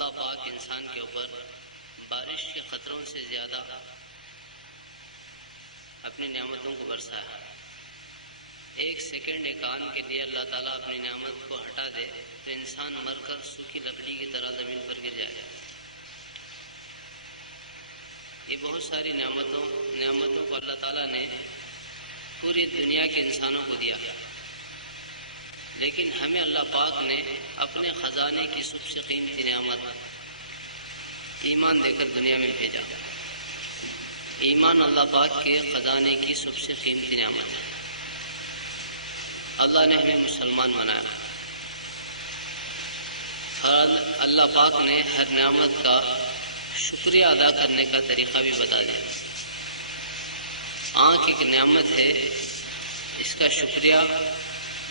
اللہ پاک انسان کے اوپر بارش کے قطروں سے زیادہ اپنی نعمتوں کو برسا ہے۔ ایک سیکنڈ ایک آن کے لیے اللہ تعالیٰ اپنی نعمت کو ہٹا دے تو انسان مر کر سوکھی لکڑی کی طرح زمین پر گر جائے گا۔ یہ بہت ساری نعمتوں کو اللہ تعالیٰ نے پوری دنیا کے انسانوں کو دیا، لیکن ہمیں اللہ پاک نے اپنے خزانے کی سب سے قیمتی نعمت ایمان دے کر دنیا میں بھیجا۔ ایمان اللہ پاک کے خزانے کی سب سے قیمتی نعمت ہے۔ اللہ نے ہمیں مسلمان بنایا اور اللہ پاک نے ہر نعمت کا شکریہ ادا کرنے کا طریقہ بھی بتا دیا۔ آنکھ ایک نعمت ہے، اس کا شکریہ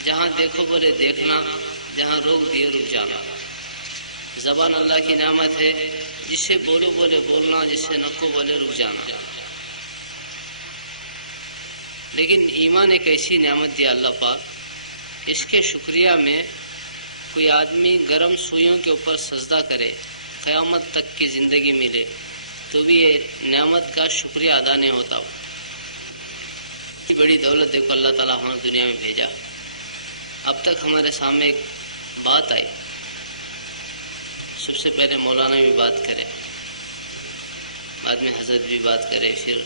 جہاں دیکھو بولے دیکھنا، جہاں روک دیے رک جانا۔ زبان اللہ کی نعمت ہے، جسے بولو بولے بولنا، جسے نکو بولے رک جانا۔ لیکن ایمان ایک ایسی نعمت دیا اللہ پاک، اس کے شکریہ میں کوئی آدمی گرم سوئیوں کے اوپر سجدہ کرے، قیامت تک کی زندگی ملے، تو بھی یہ نعمت کا شکریہ ادا نہیں ہوتا۔ بڑی دولت دیکھو اللہ تعالیٰ ہمیں دنیا میں بھیجا۔ اب تک ہمارے سامنے ایک بات آئی، سب سے پہلے مولانا بھی بات کرے، بعد میں حضرت بھی بات کرے، پھر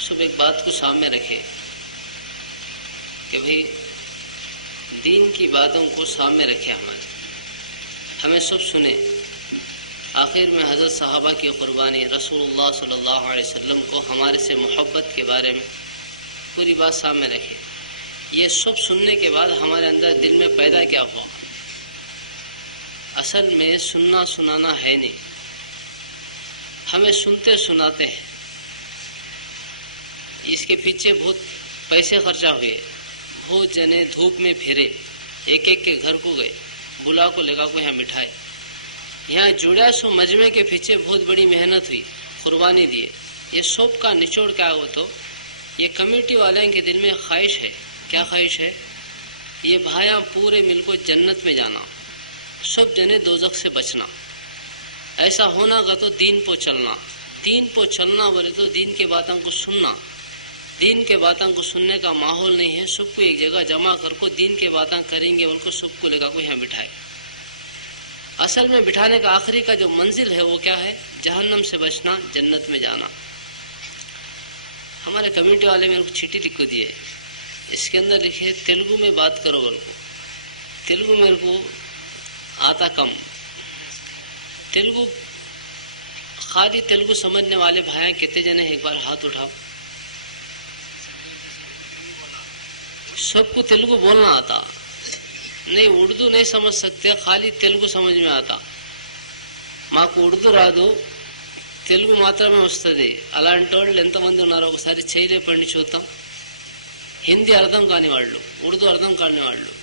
سب ایک بات کو سامنے رکھے کہ بھئی دین کی باتوں کو سامنے رکھے، ہمیں سب سنے۔ آخر میں حضرت صحابہ کی قربانی، رسول اللہ صلی اللہ علیہ وسلم کو ہمارے سے محبت کے بارے میں پوری بات سامنے رکھے۔ یہ سب سننے کے بعد ہمارے اندر دل میں پیدا کیا ہوا؟ اصل میں سننا سنانا ہے نہیں، ہمیں سنتے سناتے ہیں۔ اس کے پیچھے بہت پیسے خرچہ ہوئے، بہت جنے دھوپ میں پھرے، ایک ایک کے گھر کو گئے، بلا کو لگا کو یہاں بٹھائے، یہاں جڑا سو مجمع کے پیچھے بہت بڑی محنت ہوئی، قربانی دیے۔ یہ سب کا نچوڑ کیا ہو تو یہ کمیٹی والوں کے دل میں خواہش ہے۔ کیا خواہش ہے؟ یہ بھائیاں پورے مل کو جنت میں جانا، سب جنے دوزخ سے بچنا۔ ایسا ہونا کا تو دین پہ چلنا، دین پہ چلنا بولے تو دین کے باتوں کو سننا۔ دین کے باتوں کو سننے کا ماحول نہیں ہے، سب کو ایک جگہ جمع کر کو دین کے باتیں کریں گے، ان کو سب کو لگا کو یہاں بٹھائے۔ اصل میں بٹھانے کا آخری کا جو منزل ہے وہ کیا ہے؟ جہنم سے بچنا، جنت میں جانا۔ ہمارے کمیٹی والے میں چٹھی لکھ کو دیے، اس کے اندر لکھے تیلگو میں بات کرو بول کو۔ تیلگو میرے کو آتا کم، تیلگو خالی تیلگو سمجھنے والے بھائی کتنے جنے ایک بار ہاتھ اٹھاؤ۔ سب کو تیلگو بولنا آتا نہیں، اردو نہیں سمجھ سکتے، خالی تیلگو سمجھ میں آتا۔ ماں کو اردو رادو తెలుగు మాత్రమే వస్తుంది అలాంటి వాళ్ళు ఎంతమంది ఉన్నారో ఒకసారి చేయలే పడి చూద్దాం। హిందీ అర్థం కాని వాళ్ళు, ఉర్దూ అర్థం కాని వాళ్ళు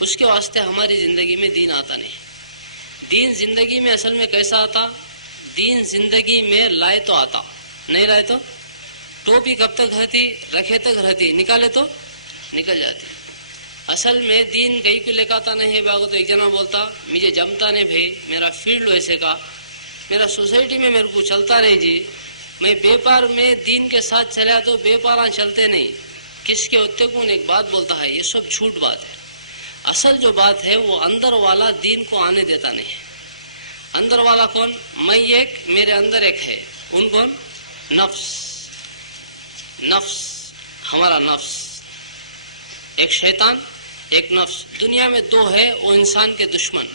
اس کے واسطے ہماری زندگی میں دین آتا نہیں. دین زندگی میں اصل میں کیسا آتا؟ دین زندگی میں لائے تو آتا، نہیں لائے تو ٹوپی کب تک رہتی؟ رکھے تک رہتی، نکالے تو نکل جاتی. اصل میں دین کہیں کو لے کے آتا نہیں ہے. باغ تو ایک جنا بولتا مجھے جمتا نہیں بھائی، میرا فیلڈ ویسے کا، میرا سوسائٹی میں میرے کو چلتا نہیں جی، میں بیپار میں دین کے ساتھ چلا تو بیپاراں چلتے نہیں. کس کے ہوتے کون ایک بات بولتا ہے، یہ سب جھوٹ بات ہے. اصل جو بات ہے وہ اندر والا دین کو آنے دیتا نہیں ہے. اندر والا کون؟ میں ایک، میرے اندر ایک ہے. ان کون؟ نفس. نفس ہمارا نفس، ایک شیطان ایک نفس. دنیا میں دو ہے، وہ انسان کے دشمن.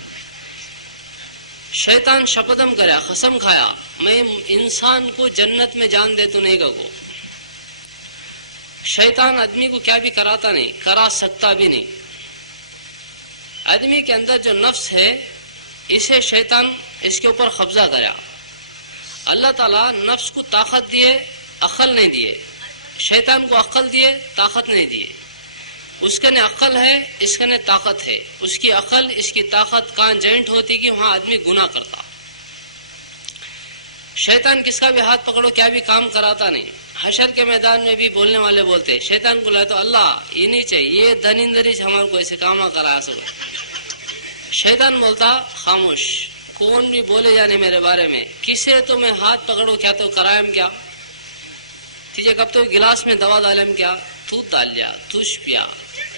شیطان شپتم کرا، قسم کھایا میں انسان کو جنت میں جان دے تو نہیں گو. شیطان آدمی کو کیا بھی کراتا نہیں، کرا سکتا بھی نہیں. آدمی کے اندر جو نفس ہے اسے شیطان اس کے اوپر قبضہ کرا. اللہ تعالیٰ نفس کو طاقت دیے، عقل نہیں دیے. شیطان کو عقل دیے، طاقت نہیں دیے. اس کے نے عقل ہے، اس کے نے طاقت ہے. اس کی عقل اس کی طاقت کہاں جوائنٹ ہوتی کہ وہاں آدمی گناہ کرتا. شیطان کس کا بھی ہاتھ پکڑو کیا بھی کام کراتا نہیں. حشر کے میدان میں بھی بولنے والے بولتے شیطان کو لائے تو اللہ یہ نہیں چاہیے، یہ دنندری ہمارے کو ایسے کام کرایا سو. شیطان بولتا خاموش، کون بھی بولے جانے میرے بارے میں، کسے تو میں ہاتھ پکڑو کیا تو کرائم کیا، تیجے کب تو گلاس میں دوا ڈالم کیا، تو ڈال لیا، تجھ پیا.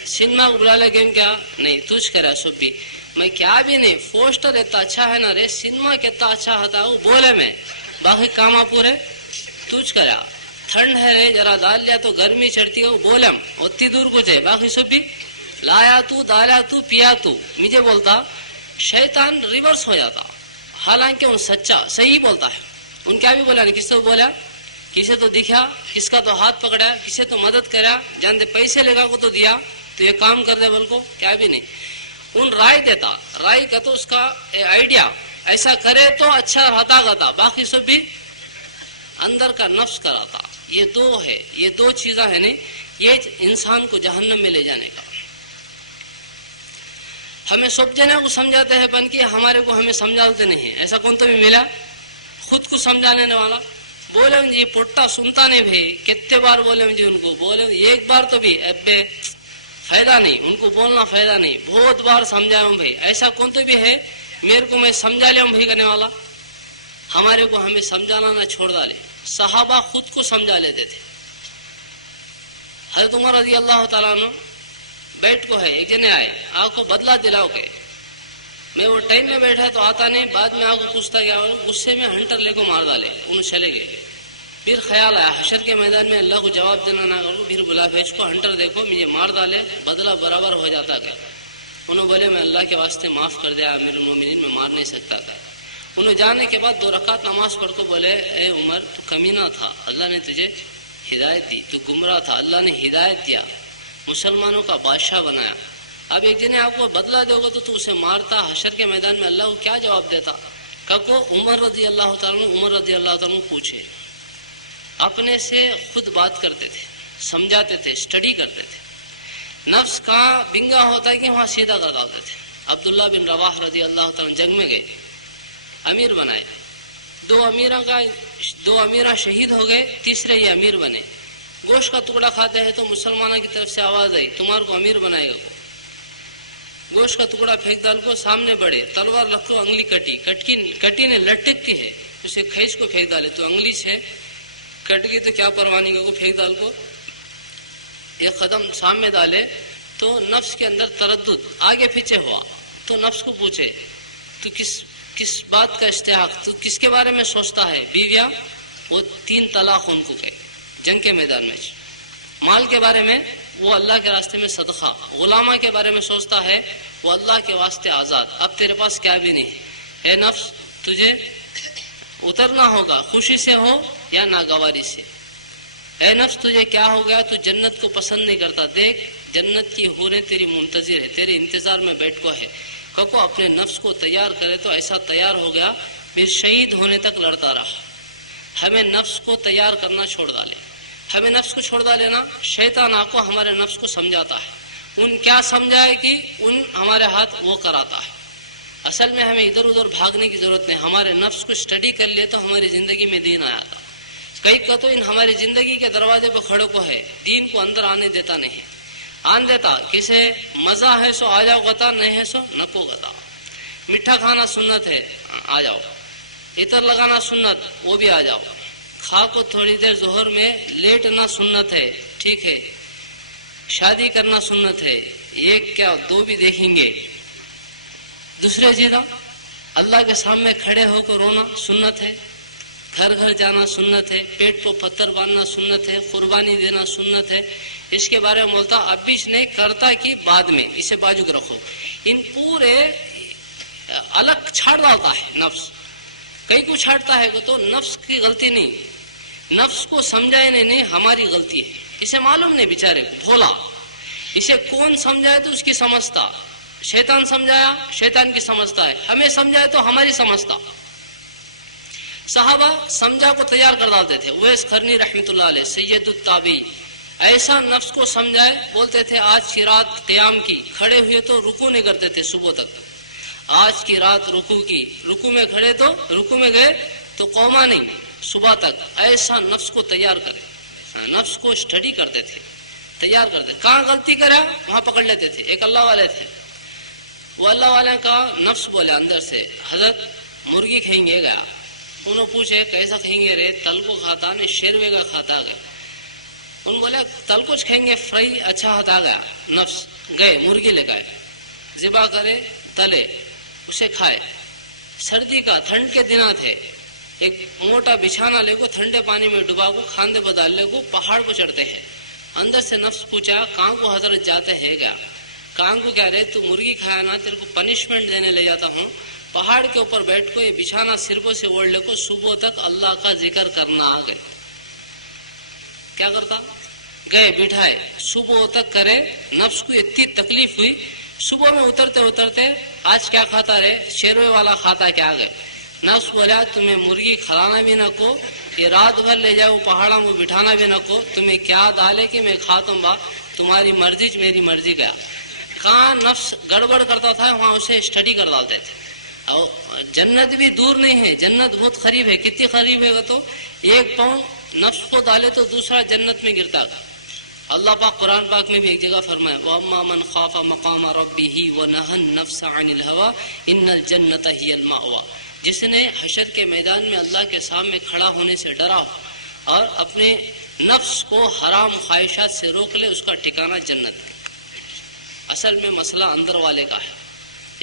سنیما بلا لے گیم کیا، نہیں تجھ کرا سب بھی. میں کیا بھی نہیں، پوسٹر اتنا اچھا ہے نا رے، سنیما کتنا اچھا ہوتا وہ بولے میں، باقی کام پورے تجھ کرا. ٹھنڈ ہے رے ذرا ڈال لیا تو گرمی چڑھتی ہے وہ بولم اتنی دور کو جائے، باقی سب بھی لایا تو، ڈالا تو، پیا تو. مجھے بولتا شیطان ریورس ہو جاتا. حالانکہ ان سچا صحیح بولتا ہے. ان کیا بھی بولا نہیں، کس سے بولا، کسے تو دکھا، کس کا تو ہاتھ پکڑا، کسے تو مدد کرا، جانتے پیسے لگا کو تو دیا تو یہ کام کر دے بول کو کیا بھی نہیں. ان رائے دیتا، رائے کا تو اس کا آئیڈیا ایسا کرے تو اچھا رہتا گتا، باقی سب بھی اندر کا نفس کراتا. یہ دو ہے، یہ دو چیزاں ہیں نہیں، یہ انسان کو جہنم میں لے جانے کا. ہمیں سب جنے کو سمجھاتے ہیں بن کے ہمارے کو ہمیں سمجھاتے نہیں ہیں. ایسا کون تو بھی ملا خود کو سمجھانے والا؟ بولے جی پٹا سنتا نہیں بھائی، کتنے بار بولے جی ان کو، بولے ایک بار تو بھی ابے فائدہ نہیں، ان کو بولنا فائدہ نہیں. بہت بار سمجھایا ہوں بھائی. ایسا کون تو بھی ہے میرے کو میں سمجھا لیا ہوں بھائی کرنے والا؟ ہمارے کو ہمیں سمجھانا نہ چھوڑ ڈالے. صحابہ خود کو سمجھا لیتے تھے. حضرت عمر رضی اللہ تعالیٰ عنہ بیٹھ کو ہے، ایک جنے آئے آپ کو بدلہ دلاؤ کے، میں وہ ٹائم میں بیٹھا تو آتا نہیں، بعد میں آپ کو پوچھتا گیا، غصے میں ہنٹر لے کو مار ڈالے، انہوں چلے گئے. پھر خیال آیا حشر کے میدان میں اللہ کو جواب دینا نہ کروں، پھر بلا بھیج کو ہنٹر دیکھو مجھے مار ڈالے، بدلہ برابر ہو جاتا کیا؟ انہوں بولے میں اللہ کے واسطے معاف کر دیا امیر المومنین، میں مار نہیں سکتا تھا. انہوں جانے کے بعد 2 رکعت نماز پڑھ کو بولے اے عمر تو کمینہ تھا، اللہ نے تجھے ہدایت دی، تو گمراہ تھا، اللہ نے ہدایت دیا، مسلمانوں کا بادشاہ بنایا. اب ایک جنے آپ کو بدلہ دے گا تو اسے مارتا، حشر کے میدان میں اللہ کو کیا جواب دیتا؟ کب عمر رضی اللہ تعالیٰ پوچھے، اپنے سے خود بات کرتے تھے، سمجھاتے تھے، اسٹڈی کرتے تھے. نفس کہاں بنگا ہوتا ہے کہ وہاں سیدھا کر ڈالتے تھے. عبداللہ بن رواح رضی اللہ تعالیٰ جنگ میں گئے، امیر بنائے. 2 امیرہ شہید ہو گئے، تیسرے یہ امیر بنے. گوشت کا ٹکڑا کھاتے ہیں تو مسلمانوں کی طرف سے آواز آئی تمہارے کو امیر بنائے گا. گوشت کا ٹکڑا پھینک ڈال کو، سامنے بڑھے، تلوار رکھو، انگلی کٹی نے لٹکتی ہے، اسے کھینچ کو پھینک ڈالے تو انگلی سے کٹ گئی تو کیا پروانی کو پھینک ڈال کو. ایک قدم سامنے ڈالے تو نفس کے اندر تردد آگے پیچھے ہوا تو نفس کو پوچھے تو کس بات کا اشتیاق، تو کس کے بارے میں سوچتا ہے؟ بیویاں، وہ 3 طلاق ان کو کہے جنگ کے میدان میں. مال کے بارے میں وہ اللہ کے راستے میں صدقہ. غلامہ کے بارے میں سوچتا ہے وہ اللہ کے واسطے آزاد. اب تیرے پاس کیا بھی نہیں. اے نفس تجھے اترنا ہوگا، خوشی سے ہو یا ناگواری سے. اے نفس تجھے کیا ہو گیا، تو جنت کو پسند نہیں کرتا، دیکھ جنت کی حوریں تیری منتظر ہے، تیرے انتظار میں بیٹھ کو ہے. کو اپنے نفس کو تیار کرے تو ایسا تیار ہو گیا پھر شہید ہونے تک لڑتا رہا. ہمیں نفس کو تیار کرنا چھوڑ ڈالے، ہمیں نفس کو چھوڑ ڈالے نا. شیطان آپ کو ہمارے نفس کو سمجھاتا ہے، ان کیا سمجھائے کہ ان ہمارے ہاتھ وہ کراتا ہے. اصل میں ہمیں ادھر ادھر بھاگنے کی ضرورت نہیں. ہمارے نفس کو اسٹڈی کر لیے تو ہماری زندگی میں دین آیا تھا. کئی کا تو ان ہماری زندگی کے دروازے پر کھڑے کو ہے, دین کو اندر آنے دیتا نہیں. آن دیتا کسے مزہ ہے سو آ جاؤ گتا, نہیں ہے سو نکو گتا. میٹھا کھانا سنت ہے, آ جاؤ. عطر لگانا سنت, وہ بھی آ جاؤ. کھا کو تھوڑی دیر ظہر میں لیٹنا سنت ہے, ٹھیک ہے. شادی کرنا سنت ہے, ایک کیا دو بھی دیکھیں گے. دوسرے چیزیں اللہ کے سامنے کھڑے ہو کر رونا سنت ہے. گھر گھر جانا سنت ہے. پیٹ کو پتھر باندھنا سنت ہے. قربانی دینا سنت ہے. اس کے بارے میں بولتا اب پیچھ نہیں کرتا کہ بعد میں اسے بازو کے رکھو. ان پورے الگ چھاڑ ڈالتا ہے نفس. کئی کو چھاڑتا ہے تو نفس کی غلطی نہیں, نفس کو سمجھائے نہیں ہماری غلطی ہے. اسے معلوم نہیں بیچارے کو بھولا. اسے کون سمجھائے تو اس کی سمجھتا. شیطان سمجھایا شیطان کی سمجھتا ہے, ہمیں سمجھائے تو ہماری سمجھتا. صحابہ سمجھا کو تیار کر ڈالتے تھے. اویس قرنی رحمۃ اللہ علیہ سید التابعی ایسا نفس کو سمجھائے, بولتے تھے آج کی رات قیام کی, کھڑے ہوئے تو رکوع نہیں کرتے تھے صبح تک. آج کی رات رکوع کی, رکوع میں کھڑے تو رکوع میں گئے تو قوما نہیں صبح تک. ایسا نفس کو تیار کرے, نفس کو اسٹڈی کرتے تھے, تیار کرتے. کہاں غلطی کرا وہاں پکڑ لیتے تھے. ایک اللہ والے تھے, وہ اللہ والے کا نفس بولے اندر سے حضرت مرغی کھائیں گے. گیا انہوں پوچھے کیسا کھائیں گے رے, تل کو کھاتا نہیں شیروے کا کھاتا. گیا ان بولے تل کو کھائیں گے فرائی اچھا ہوتا. گیا نفس گئے مرغی لے گئے, ذبح کرے تلے اسے کھائے. سردی کا ٹھنڈ کے دن تھے, ایک موٹا بچھانا لے کو ٹھنڈے پانی میں ڈبا کو کھاندے بدال لے کو پہاڑ کو چڑھتے ہیں. اندر سے نفس پوچھا کہاں کو حضرت جاتے ہیں. گیا کہاں کو کیا رہے تو مرغی کھایا نا, تیرے کو پنشمنٹ دینے لے جاتا ہوں. پہاڑ کے اوپر بیٹھ کو یہ بچھانا سرکوں سے اوڑھ لے کو صبح تک اللہ کا ذکر کرنا. آ گئے کیا کرتا, گئے بٹھائے صبح تک کرے. نفس کو اتنی تکلیف ہوئی, صبح میں اترتے اترتے آج کیا کھاتا رہے شیروے والا کھاتا کیا. گئے نفس بولا تمہیں مرغی کھلانا بھی نہ کو, یہ رات بھر لے جاؤ پہاڑوں میں بٹھانا بھی نہ کو, تمہیں کیا ڈالے کہ میں کھاتوں با, تمہاری مرضی میری مرضی. گیا کہاں نفس گڑبڑ کرتا تھا وہاں اسے اسٹڈی کر ڈالتے تھے. اور جنت بھی دور نہیں ہے, جنت بہت قریب ہے. کتنی قریب ہے تو ایک پاؤں نفس کو ڈالے تو دوسرا جنت میں گرتا. اللہ پاک قرآن پاک میں بھی ایک جگہ فرمایا وَأَمَّا مَنْ خَافَ مَقَامَ رَبِّهِ وَنَهَى النَّفْسَ عَنِ الْهَوَىٰ إِنَّ الْجَنَّةَ هِيَ الْمَأْوَىٰ. جس نے حشر کے میدان میں اللہ کے سامنے کھڑا ہونے سے ڈرا اور اپنے نفس کو حرام خواہشات سے روک لے, اس کا ٹھکانہ جنت. اصل میں مسئلہ اندر والے کا ہے.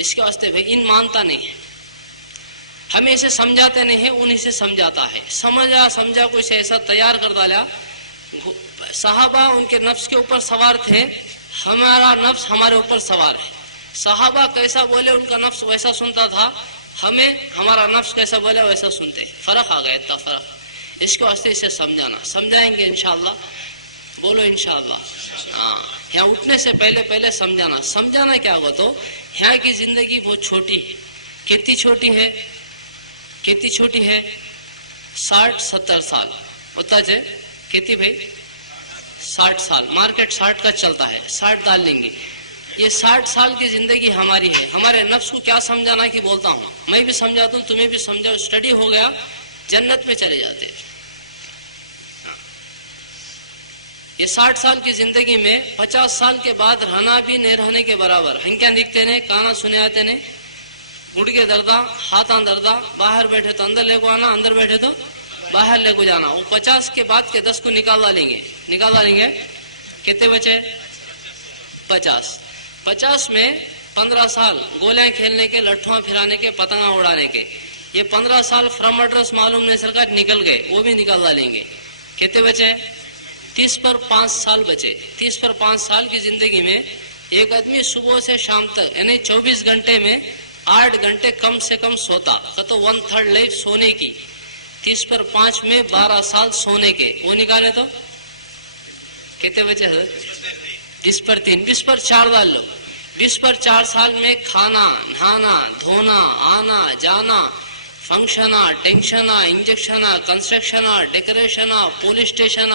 اس کے واسطے بھائی ان مانتا نہیں ہے, ہمیں اسے سمجھاتے نہیں ہے, انہیں سے سمجھاتا ہے. سمجھا کوئی سے ایسا تیار کر ڈالا. صحابہ ان کے نفس کے اوپر سوار تھے, ہمارا نفس ہمارے اوپر سوار ہے. صحابہ کیسا بولے ان کا نفس ویسا سنتا تھا, ہمیں ہمارا نفس کیسا بولے ویسا سنتے. فرق آ گیا, اتنا فرق. اس کے واسطے اسے سمجھانا, سمجھائیں گے انشاءاللہ. بولو انشاءاللہ. ہاں, یہاں اٹھنے سے پہلے سمجھانا. سمجھانا کیا ہو تو یہاں کی زندگی بہت چھوٹی ہے. کتنی چھوٹی ہے, کتنی چھوٹی ہے, 60-70 سال ہوتا جائے. کتنی بھائی 60 سال. مارکیٹ 60 کا چلتا ہے, 60 ڈال لیں گے. یہ 60 سال کی زندگی ہماری ہے. ہمارے نفس کو کیا سمجھانا کہ بولتا ہوں, میں بھی سمجھاتا ہوں, تمہیں بھی سمجھاؤ. اسٹڈی ہو گیا, جنت میں چلے جاتے. یہ 60 سال کی زندگی میں 50 سال کے بعد رہنا بھی نہیں رہنے کے برابر. ہم کیا دیکھتے ہیں, کانا سنے آتے ہیں, گڑ کے دردا ہاتھاں دردا, باہر بیٹھے تو اندر لے کو آنا, اندر بیٹھے تو باہر لے کو جانا. وہ 50 کے بعد کے 10 کو نکال ڈالیں گے. کتنے بچے 50 میں 15 سال گولیاں کھیلنے کے, لٹھواں پھرانے کے, پتنگاں اڑانے کے. یہ 15 سال فرام ایڈریس معلوم نہیں سرکار نکل گئے, وہ بھی نکال ڈالیں گے. کتنے بچے 30 پر 5 سال بچے. 30 پر 5 سال کی زندگی میں ایک آدمی صبح سے شام تک یعنی 24 گھنٹے میں 8 گھنٹے کم سے کم سوتا, تو 1/3 لائف سونے کی. 30 پر 5 میں 12 سال سونے کے, وہ نکالے تو کتنے بچے 20 پر 3, 20 پر 4 ڈال لو. 20 پر 4 سال میں کھانا, نہانا, دھونا, آنا جانا, ಫಂಕ್ಷನ, ಟೆನ್ಷನ, ಇಂಜೆಕ್ಷನ, ಕನ್ಸ್ಟ್ರಕ್ಷನ, ಡೆಕೋರೇಷನ, ಪೊಲೀಸ್ ಸ್ಟೇಷನ,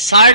60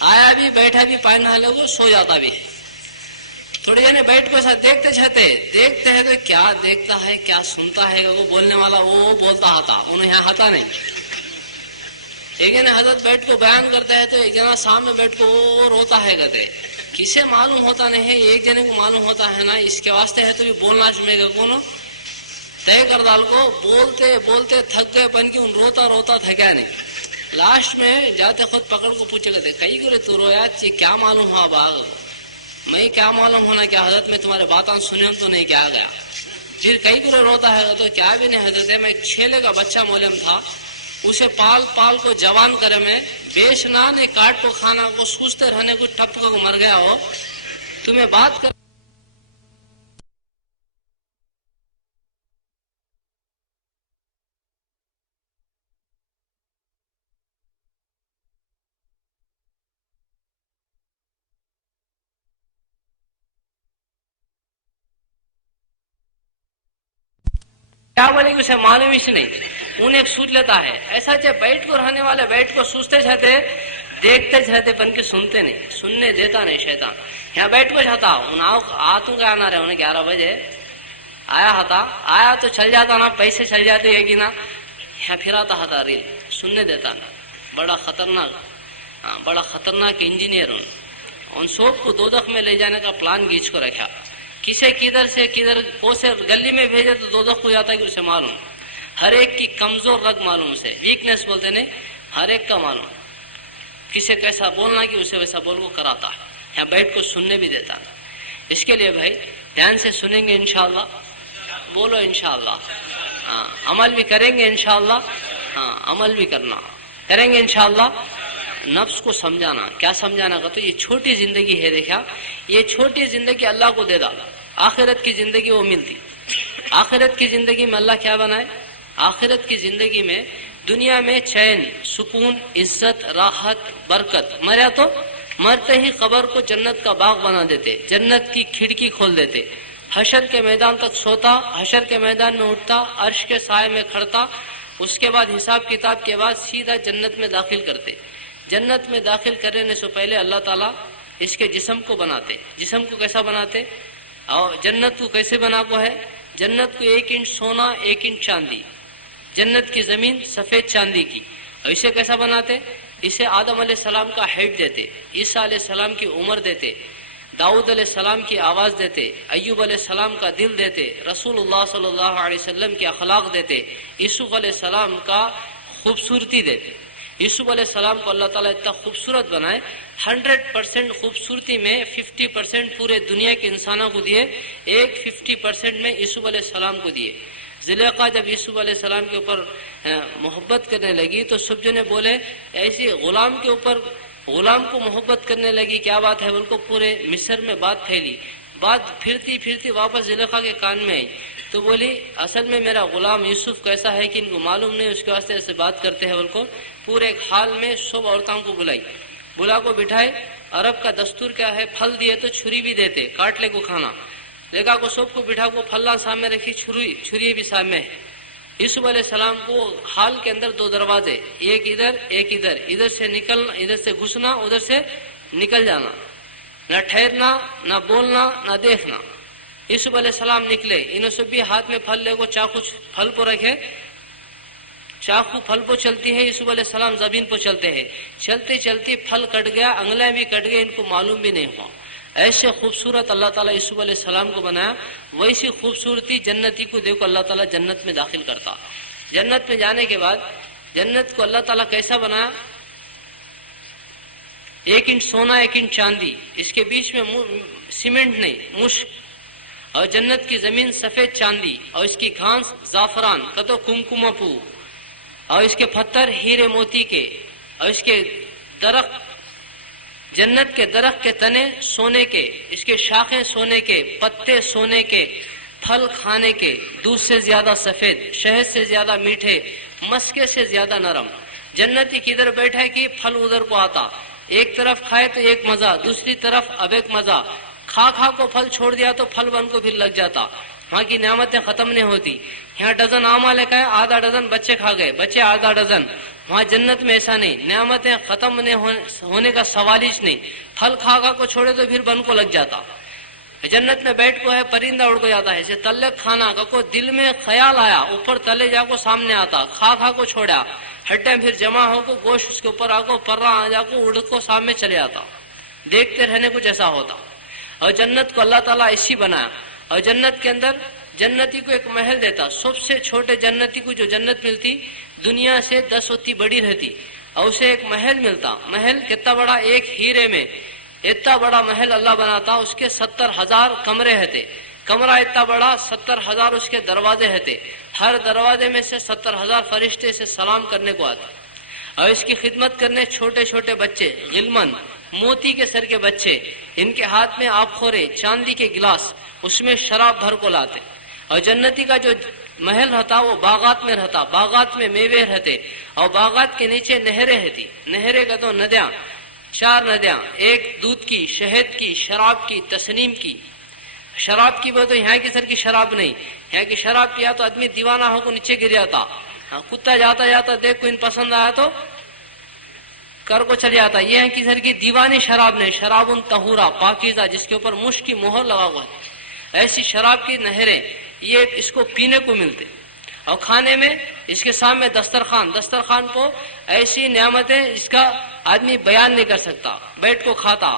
آیا بھی بیٹھا بھی پانی نہ لے کو سو جاتا بھی ہے. تھوڑے جنے بیٹھ کو ساتھ دیکھتے ہیں تو کیا دیکھتا ہے کیا سنتا ہے. وہ بولنے والا وہ بولتا ہتا انہیں یہاں ہتا نہیں. ایک جنے حضرت بیٹھ کو بیان کرتا ہے تو ایک جنا سامنے بیٹھ کو وہ روتا ہے کہتے. کسے معلوم ہوتا نہیں ہے, ایک جنے کو معلوم ہوتا ہے نا اس کے واسطے ہے تو بھی بولنا چاہے گا کون طے کر ڈال کو. بولتے بولتے تھک گئے بن کے روتا روتا تھکا نہیں. لاسٹ میں جاتے خود پکڑ کو پوچھے گئے کئی کرے تو رویا کیا معلوم ہوا باغ میں کیا معلوم ہونا کہ حضرت میں تمہارے باتیں سنے تو نہیں کیا گیا. پھر کئی کرے روتا ہے تو کیا بھی نہیں حضرت ہے میں ایک چھیلے کا بچہ مولم تھا اسے پال پال کو جوان کرے میں بیچنا نے کاٹ کو کھانا کو سوچتے رہنے کو ٹپ کو مر گیا ہو تمہیں بات کر. کیا بولے کہ اسے معلوم ہی نہیں انہیں ایک سوچ لیتا ہے. ایسا جب بیٹھ کو رہنے والے بیٹھ کو سوچتے جاتے دیکھتے جاتے پن کے سنتے نہیں سننے دیتا نہیں شیطان. یہاں بیٹھ کو جاتا آتوں کا آنا رہے انہیں 11 بجے آیا تھا آیا تو چل جاتا نا پیسے چل جاتے ہے کہ نا یہاں پھر آتا تھا ریل سننے دیتا نا. بڑا خطرناک انجینئر ان سب کو دوزخ میں لے جانے کا پلان گیچ کو رکھا. کسے کدھر سے کدھر کو سے گلی میں بھیجے تو دوزخ کو جاتا ہے کہ اسے معلوم. ہر ایک کی کمزور رگ معلوم سے ویکنیس بولتے نہیں ہر ایک کا معلوم. کسے کیسا بولنا کہ اسے ویسا بول کو کراتا ہے. یہاں بیٹھ کو سننے بھی دیتا ہے. اس کے لیے بھائی دھیان سے سنیں گے انشاءاللہ. بولو انشاءاللہ. عمل بھی کریں گے انشاءاللہ. عمل بھی کریں گے انشاءاللہ. نفس کو سمجھانا کیا سمجھانا کا تو یہ چھوٹی زندگی ہے. دیکھا یہ چھوٹی زندگی اللہ کو دے ڈالا. آخرت کی زندگی وہ ملتی. آخرت کی زندگی میں اللہ کیا بنائے. آخرت کی زندگی میں دنیا میں چین سکون عزت راحت برکت. مریا تو مرتے ہی قبر کو جنت کا باغ بنا دیتے جنت کی کھڑکی کھول دیتے. حشر کے میدان تک سوتا حشر کے میدان میں اٹھتا عرش کے سائے میں کھڑتا. اس کے بعد حساب کتاب کے بعد سیدھا جنت میں داخل کرتے. جنت میں داخل کرنے سے پہلے اللہ تعالیٰ اس کے جسم کو بناتے. جسم کو کیسا بناتے اور جنت کو کیسے بنا کو ہے. جنت کو 1 انچ سونا 1 انچ چاندی. جنت کی زمین سفید چاندی کی. اور اسے کیسا بناتے. اسے آدم علیہ السلام کا ہیڈ دیتے عیسیٰ علیہ السلام کی عمر دیتے داؤد علیہ السلام کی آواز دیتے ایوب علیہ السلام کا دل دیتے رسول اللہ صلی اللہ علیہ وسلم کے اخلاق دیتے یوسف علیہ السلام کا خوبصورتی دیتے. یوسف علیہ السلام کو اللہ تعالیٰ اتنا خوبصورت بنائے 100% خوبصورتی میں 50% پورے دنیا کے انسانوں کو دیے 50% میں یوسف علیہ السلام کو دیے. زلیخا جب یوسف علیہ السلام کے اوپر محبت کرنے لگی تو سب جنے بولے ایسی غلام کے اوپر غلام کو محبت کرنے لگی کیا بات ہے. ان کو پورے مصر میں بات پھیلی. بات پھرتی پھرتی واپس زلیخا کے کان میں آئی تو بولی اصل میں میرا غلام یوسف کیسا ہے کہ ان کو معلوم نہیں اس کے واسطے ایسے بات کرتے ہیں. ان کو پورے ایک حال میں سب عورتوں کو بلا کو بٹھائے. عرب کا دستور کیا ہے پھل دیے تو چھری بھی دیتے کاٹ لے کو کھانا. دیکھا کو سب کو بٹھا کو پھلا سامنے رکھی چھری بھی سامنے ہے. یوسف علیہ السلام کو حال کے اندر 2 دروازے ایک ادھر ایک ادھر. ادھر سے نکلنا ادھر سے گھسنا ادھر سے نکل جانا. نہ ٹھہرنا نہ بولنا نہ دیکھنا. یوسف علیہ السلام نکلے انہوں سے بھی ہاتھ میں پھل لے کو چاقو پھل کو رکھے. چاقو پھل کو چلتی ہے یوسف علیہ السلام زمین کو چلتے ہیں. چلتے چلتے پھل کٹ گیا انگلیں بھی کٹ گئے ان کو معلوم بھی نہیں ہوا. ایسے خوبصورت اللہ تعالیٰ یوسف علیہ السلام کو بنایا. ویسی خوبصورتی جنتی کو دیکھو اللہ تعالیٰ جنت میں داخل کرتا. جنت میں جانے کے بعد جنت کو اللہ تعالیٰ کیسا بنایا 1 انچ سونا 1 انچ چاندی. اس کے بیچ میں سیمنٹ نہیں مشک. اور جنت کی زمین سفید چاندی اور اس کی گھاس زعفران کتو کمکم پو اور اس کے پتھر ہیرے موتی کے. اور اس کے درخت جنت کے درخت کے تنے سونے کے اس کے شاخیں سونے کے پتے سونے کے پھل کھانے کے دودھ سے زیادہ سفید شہد سے زیادہ میٹھے مسکے سے زیادہ نرم. جنتی کدھر بیٹھے کہ پھل ادھر کو آتا. ایک طرف کھائے تو ایک مزہ دوسری طرف اب ایک مزہ. کھا کو پھل چھوڑ دیا تو پھل بن کو پھر لگ جاتا. وہاں کی نعمتیں ختم نہیں ہوتی. یہاں ڈزن آم لے کے آدھا ڈزن بچے کھا گئے بچے آدھا ڈزن. وہاں جنت میں ایسا نہیں، نعمتیں ختم ہونے کا سوال ہی نہیں. پھل کھا کو چھوڑے تو پھر بن کو لگ جاتا. جنت میں بیٹھ کو ہے پرندہ اڑ کو جاتا ہے. ایسے تلک کھانا کو دل میں خیال آیا اوپر تلے جا کو سامنے آتا، کھا کو چھوڑا، ہڈیں پھر جمع ہو کو گوشت اس کے اوپر آ کو پرا آ جا کو اڑ کو سامنے چلے آتا. دیکھتے رہنے کچھ ایسا ہوتا. اور جنت کو اللہ تعالیٰ ایسی بنایا. اور جنت کے اندر جنتی کو ایک محل دیتا. سب سے چھوٹے جنتی کو جو جنت ملتی دنیا سے 10 ہوتی بڑی رہتی، اور اسے ایک محل ملتا. محل کتنا بڑا، ایک ہیرے میں اتنا بڑا محل اللہ بناتا. اس کے 70,000 کمرے رہتے. کمرہ اتنا بڑا، 70,000 اس کے دروازے رہتے. ہر دروازے میں سے 70,000 فرشتے سے سلام کرنے کو آتے. اور اس کی خدمت کرنے چھوٹے چھوٹے بچے، غلمن، موتی کے سر کے بچے، ان کے ہاتھ میں آب خورے، چاندی کے گلاس، اس میں شراب بھر کو لاتے. اور جنتی کا جو محل رہتا وہ باغات میں رہتا. باغات میں میوے رہتے، اور باغات کے نیچے نہریں رہتی. نہریں کا تو ندیاں، 4 ندیاں، ایک دودھ کی، شہد کی، شراب کی، تسنیم کی. شراب کی بات تو یہاں کی سر کی شراب نہیں. یہاں کی شراب پیا تو آدمی دیوانہ ہو کو نیچے گر جاتا. کتا جاتا جاتا دیکھ کو ان پسند آیا تو کر کو چل جاتا. یہ ہے کہ سر کی دیوانی شراب نہیں. شراب طہورا، پاکیزہ، جس کے اوپر مشک کی مہر لگا ہوا ہے. ایسی شراب کی نہریں یہ اس کو پینے کو ملتے. اور کھانے میں اس کے سامنے دسترخوان، دسترخوان کو ایسی نعمتیں اس کا آدمی بیان نہیں کر سکتا. بیٹھ کو کھاتا،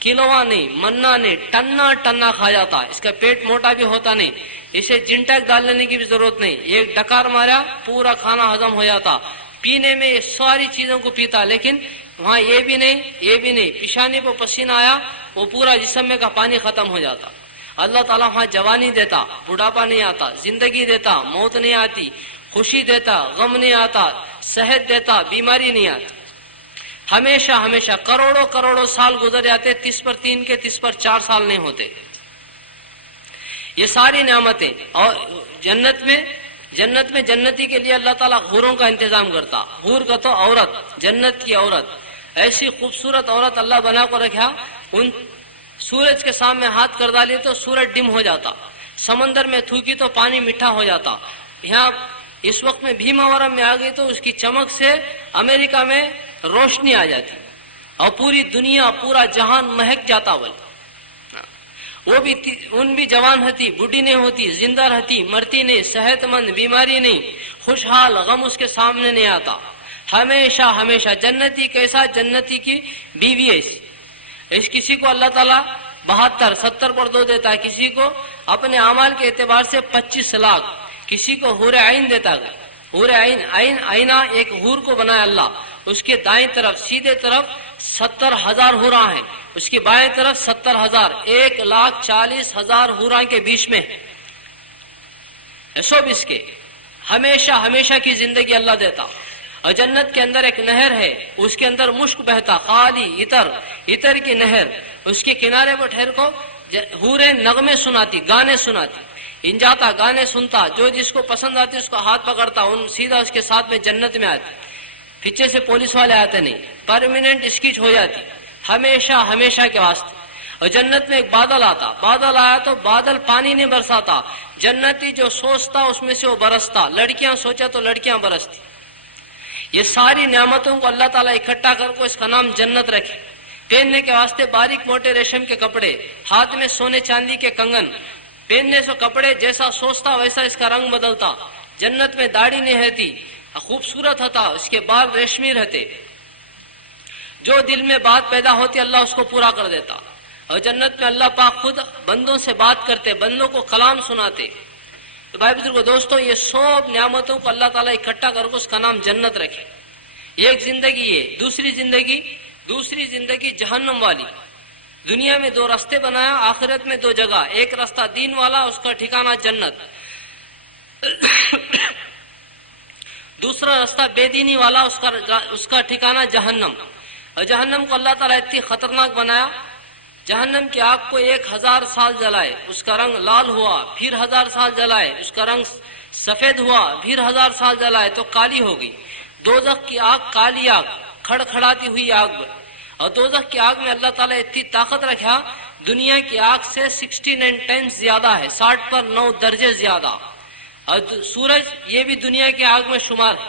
کلوا نہیں، منا نہیں، ٹنا ٹنا کھا جاتا. اس کا پیٹ موٹا بھی ہوتا نہیں. اسے جنٹک ڈال لینے کی بھی ضرورت نہیں. ایک ڈکار مارا پورا کھانا ہضم ہو جاتا. پینے میں یہ ساری چیزوں کو پیتا. لیکن وہاں یہ بھی نہیں، پیشانی پہ پسینہ آیا وہ پورا جسم میں کا پانی ختم ہو جاتا. اللہ تعالیٰ وہاں جوانی دیتا، بڑھاپا نہیں آتا، زندگی دیتا، موت نہیں آتی، خوشی دیتا، غم نہیں آتا، صحت دیتا، بیماری نہیں آتی. ہمیشہ ہمیشہ کروڑوں سال گزر جاتے، 30/3 کے 30/4 سال نہیں ہوتے. یہ ساری نعمتیں. اور جنت میں جنتی کے لیے اللہ تعالیٰ حوروں کا انتظام کرتا. حور کا تو عورت، جنت کی عورت، ایسی خوبصورت عورت اللہ بنا کو رکھا. ان سورج کے سامنے ہاتھ کر ڈالی تو سورج ڈم ہو جاتا. سمندر میں تھوکی تو پانی میٹھا ہو جاتا. یہاں اس وقت میں بھیماورم میں آ گئی تو اس کی چمک سے امریکہ میں روشنی آ جاتی اور پوری دنیا، پورا جہان مہک جاتا. وہ بھی ان بھی جوان رہتی، بوڑھی نہیں ہوتی، زندہ رہتی، مرتی نہیں، صحت مند، بیماری نہیں، خوشحال، غم اس کے سامنے نہیں آتا. ہمیشہ جنتی کیسا، جنتی کی بیوی ایسی. اس کسی کو اللہ تعالیٰ 72 70 پر 2 دیتا ہے، کسی کو اپنے اعمال کے اعتبار سے 25 لاکھ، کسی کو حور عین دیتا ہے. حور عین آئینہ ایک حور کو بنایا اللہ. اس کے دائیں طرف سیدھے طرف 70,000 حوراں ہیں، اس کی بائیں طرف 70,000، 1,40,000 حوراں کے بیچ میں سب اس کے ہمیشہ کی زندگی اللہ دیتا. اور جنت کے اندر ایک نہر ہے، اس کے اندر مشک بہتا، خالی عطر کی نہر. اس کے کنارے پر ٹھہر کو حوریں نغمے سناتی، گانے سناتی. ان جاتا، گانے سنتا، جو جس کو پسند آتی اس کو ہاتھ پکڑتا، ان سیدھا اس کے ساتھ میں جنت میں آتی. پیچھے سے پولیس والے آتے نہیں، پرماننٹ اسکیچ ہو جاتی ہمیشہ کے واسطے. اور جنت میں ایک بادل آتا، بادل آیا تو بادل پانی نہیں برساتا. جنتی جو سوچتا اس میں سے وہ برستا. لڑکیاں سوچا تو لڑکیاں برستی. یہ ساری نعمتوں کو اللہ تعالیٰ اکٹھا کر کو اس کا نام جنت رکھے. پہننے کے واسطے باریک موٹے ریشم کے کپڑے، ہاتھ میں سونے چاندی کے کنگن. پہننے سے کپڑے جیسا سوچتا ویسا اس کا رنگ بدلتا. جنت میں داڑھی نہیں رہتی، خوبصورت ہوتا، اس کے بال ریشمی رہتے. جو دل میں بات پیدا ہوتی اللہ اس کو پورا کر دیتا. اور جنت میں اللہ پاک خود بندوں سے بات کرتے، بندوں کو کلام سناتے. تو بھائی بزرگو دوستو، یہ سب نعمتوں کو اللہ تعالیٰ اکٹھا کر کے اس کا نام جنت رکھے. ایک زندگی یہ، دوسری زندگی جہنم والی. دنیا میں 2 راستے بنایا، آخرت میں 2 جگہ. ایک راستہ دین والا، اس کا ٹھکانہ جنت. دوسرا راستہ بے دینی والا، اس کا ٹھکانہ جہنم. اور جہنم کو اللہ تعالیٰ اتنی خطرناک بنایا. جہنم کی آگ کو 1000 سال جلائے، اس کا رنگ لال ہوا، پھر 1000 سال جلائے، اس کا رنگ سفید ہوا، پھر 1000 سال جلائے تو کالی ہوگی. دوزخ کی آگ کالی آگ، کھڑکھڑاتی ہوئی آگ. اور دوزخ کی آگ میں اللہ تعالیٰ اتنی طاقت رکھا، دنیا کی آگ سے 69 ٹائمز زیادہ ہے، 60 پر 9 درجے زیادہ. اور سورج یہ بھی دنیا کی آگ میں شمار ہے.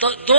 2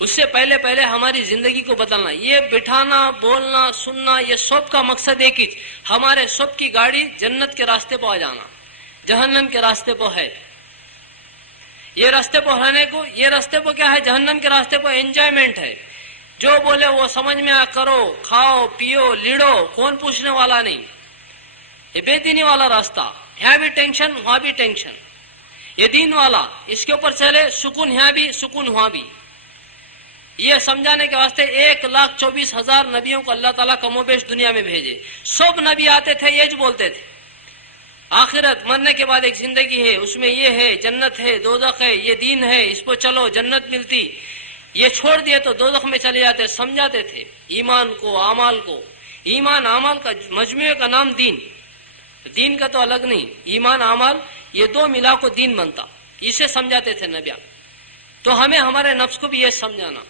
اس سے پہلے پہلے ہماری زندگی کو بدلنا. یہ بٹھانا بولنا سننا یہ سب کا مقصد ایک ہی, ہمارے سب کی گاڑی جنت کے راستے پہ آ جانا, جہنم کے راستے پہ ہے. یہ راستے پہ رہنے کو, یہ راستے پہ کیا ہے, جہنم کے راستے پہ انجوائمنٹ ہے. جو بولے وہ سمجھ میں کرو, کھاؤ پیو لیڑو, کون پوچھنے والا نہیں. یہ بے دینی والا راستہ, یہاں بھی ٹینشن وہاں بھی ٹینشن. یہ دین والا, اس کے اوپر چلے, سکون یہاں بھی سکون وہاں بھی. یہ سمجھانے کے واسطے 1,24,000 نبیوں کو اللہ تعالیٰ کم و بیش دنیا میں بھیجے. سب نبی آتے تھے یہ بولتے تھے آخرت مرنے کے بعد ایک زندگی ہے, اس میں یہ ہے, جنت ہے, دوزخ ہے, یہ دین ہے, اس پہ چلو جنت ملتی, یہ چھوڑ دیے تو دوزخ میں چلے جاتے. سمجھاتے تھے ایمان کو اعمال کو. ایمان اعمال کا مجموعے کا نام دین, دین کا تو الگ نہیں, ایمان اعمال یہ دو ملا کو دین بنتا. اسے سمجھاتے تھے نبیان. تو ہمیں ہمارے نفس کو بھی یہ سمجھانا,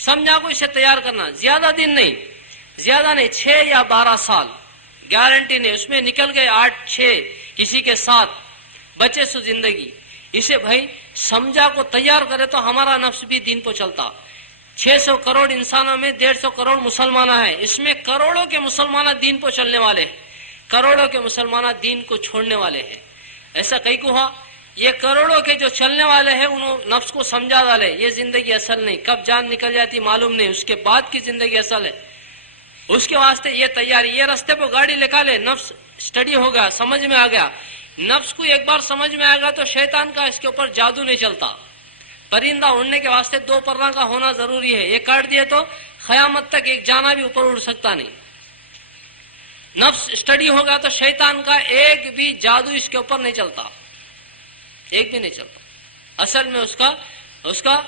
سمجھا کو اسے تیار کرنا. زیادہ دن نہیں, زیادہ نہیں, 6 یا 12 سال گارنٹی نہیں. اس میں نکل گئے 8-6 کسی کے ساتھ بچے سو زندگی. اسے بھائی سمجھا کو تیار کرے تو ہمارا نفس بھی دین پہ چلتا. 600 کروڑ انسانوں میں 150 کروڑ مسلمان ہیں. اس میں کروڑوں کے مسلمان دین پہ چلنے والے ہیں, کروڑوں کے مسلمان دین کو چھوڑنے والے ہیں. ایسا کئی کو ہوا. یہ کروڑوں کے جو چلنے والے ہیں انہوں نفس کو سمجھا ڈالے یہ زندگی اصل نہیں, کب جان نکل جاتی معلوم نہیں, اس کے بعد کی زندگی اصل ہے. اس کے واسطے یہ تیاری, یہ راستے پہ گاڑی نکالے. نفس اسٹڈی ہو گیا, سمجھ میں آ گیا. نفس کو ایک بار سمجھ میں آ گیا تو شیطان کا اس کے اوپر جادو نہیں چلتا. پرندہ اڑنے کے واسطے 2 پروں کا ہونا ضروری ہے. یہ کاٹ دیے تو قیامت تک ایک جانا بھی اوپر اڑ سکتا نہیں. نفس اسٹڈی ہو گیا تو شیطان کا ایک بھی جادو اس کے اوپر نہیں چلتا, ایک بھی نہیں چلتا. اصل میں اس کا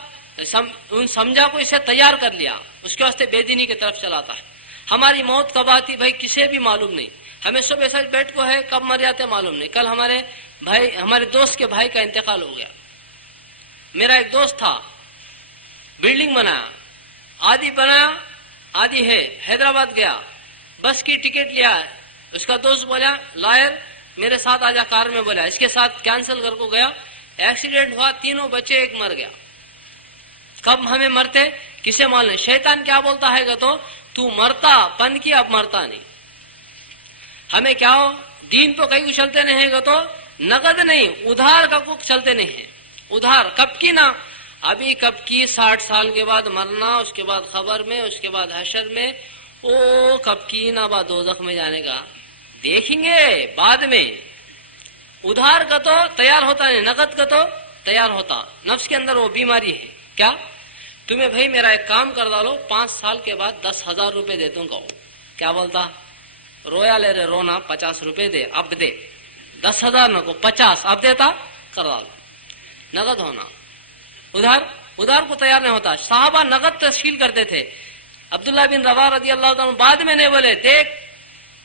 سمجھا کو اسے تیار کر لیا, اس کے واسطے بے دینی کی طرف چلاتا ہے. ہماری موت کب آتی بھائی کسی بھی معلوم نہیں. ہمیں سب ایسا بیٹھ کو ہے, کب مر جاتے معلوم نہیں. کل ہمارے دوست کے بھائی کا انتقال ہو گیا. میرا ایک دوست تھا, بلڈنگ بنایا, آدھی بنایا آدھی ہے, حیدرآباد گیا, بس کی ٹکٹ لیا. اس کا دوست بولا لائر میرے ساتھ آجا کار میں, بولا اس کے ساتھ کینسل کر کو گیا. ایکسیڈنٹ ہوا, 3 بچے, ایک مر گیا. کب ہمیں مرتے کسے معلوم نہیں. شیطان کیا بولتا ہے گا تو مرتا پن کی, اب مرتا نہیں. ہمیں کیا ہو دین پہ کہیں کو چلتے نہیں ہے گا تو نقد نہیں, ادھار کا کو چلتے نہیں ہے. ادھار کب کی نا, ابھی کب کی 60 سال کے بعد مرنا, اس کے بعد خبر میں, اس کے بعد حشر میں, او کب کی نا بعد دوزخ میں جانے کا دیکھیں گے بعد میں. ادھار کا تو تیار ہوتا نہیں, نقد کا تو تیار ہوتا. نفس کے اندر وہ بیماری ہے. کیا تمہیں بھائی میرا ایک کام کر ڈالو, 5 سال کے بعد 10,000 روپے دے دوں گا. کیا بولتا, رویا لے رہے رونا, 50 روپے دے, اب دے. 10,000 نہ کو 50 اب دیتا, کر ڈالو. نقد ہونا, ادھار کو تیار نہیں ہوتا. صحابہ نقد تشکیل کرتے تھے. عبداللہ بن روا رضی اللہ عنہ بعد میں نہیں بولے دیکھ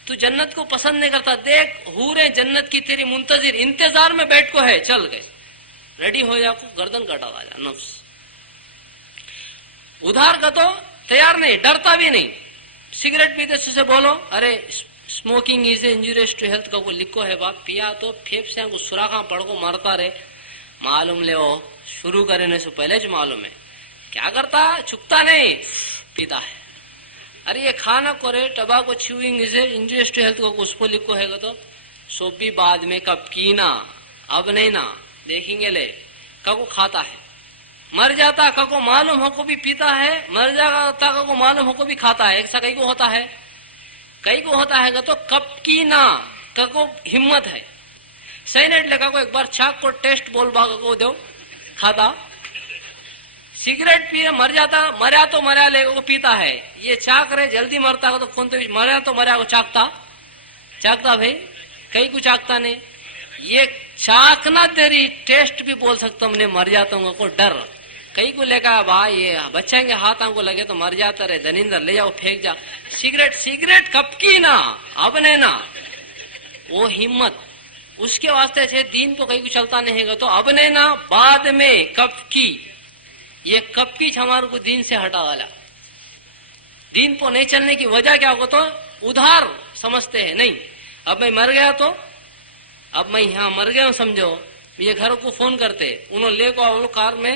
تو جنت کو پسند نہیں کرتا, دیکھ حوریں جنت کی تیری منتظر انتظار میں بیٹھ کو ہے, چل گئے ریڈی ہو جا کو گردن کٹا جا. نفس ادھار کا تو تیار نہیں, ڈرتا بھی نہیں. سگریٹ پیتے سے بولو ارے smoking is injurious to health کا کو لکھو ہے باپ, پیا تو پھیپھڑے کو سوراخاں پڑ کو مرتا رہے. معلوم لے وہ شروع کرنے سے پہلے جو معلوم ہے کیا کرتا, چھکتا نہیں, پیتا ہے. ارے یہ کھانا کو رے ٹباکو چیوئنگ از انجوریس ٹو ہیلتھ کو اس کو لکھو ہے گا تو سب بھی بعد میں کب کی نا, اب نہیں نا, دیکھیں گے لے کب کھاتا ہے. مر جاتا کو معلوم ہو کو بھی پیتا ہے, مر جاتا کو معلوم ہو کو بھی کھاتا ہے. ایسا کئی کو ہوتا ہے, کئی کو ہوتا ہے گا تو کب کی نا کو ہمت ہے. سینٹ لگا کو ایک بار چاک کو ٹیسٹ بول باغ کو دو, کھاتا. سگریٹ پیے مر جاتا, مریا تو مریا لے کو پیتا ہے. یہ چاک رہے جلدی مرتا تو کون تو مریا تو مریا کو چاکتا بھائی, کئی کو چاکتا نہیں. یہ چاکنا تیری ٹیسٹ بھی بول سکتا ہوں, مر جاتا ہوں کو ڈر. کئی کو لے کر بھائی یہ بچیں کے ہاتھوں کو لگے تو مر جاتا رہے, دنیندر لے جاؤ پھینک جا. سگریٹ کب کی نا, اب نہیں نا, وہ ہمت اس کے واسطے سے دین تو کہیں کو چلتا نہیں گا تو اب نہیں نا, بعد میں کب کی. یہ کب کی ہمارے کو دین سے ہٹا والا. دین کو نہیں چلنے کی وجہ کیا ہوگا تو ادھار سمجھتے ہیں. نہیں اب میں مر گیا تو اب میں یہاں مر گیا ہوں سمجھو, یہ گھر کو فون کرتے, انہوں لے کو کار میں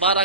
12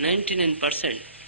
99%।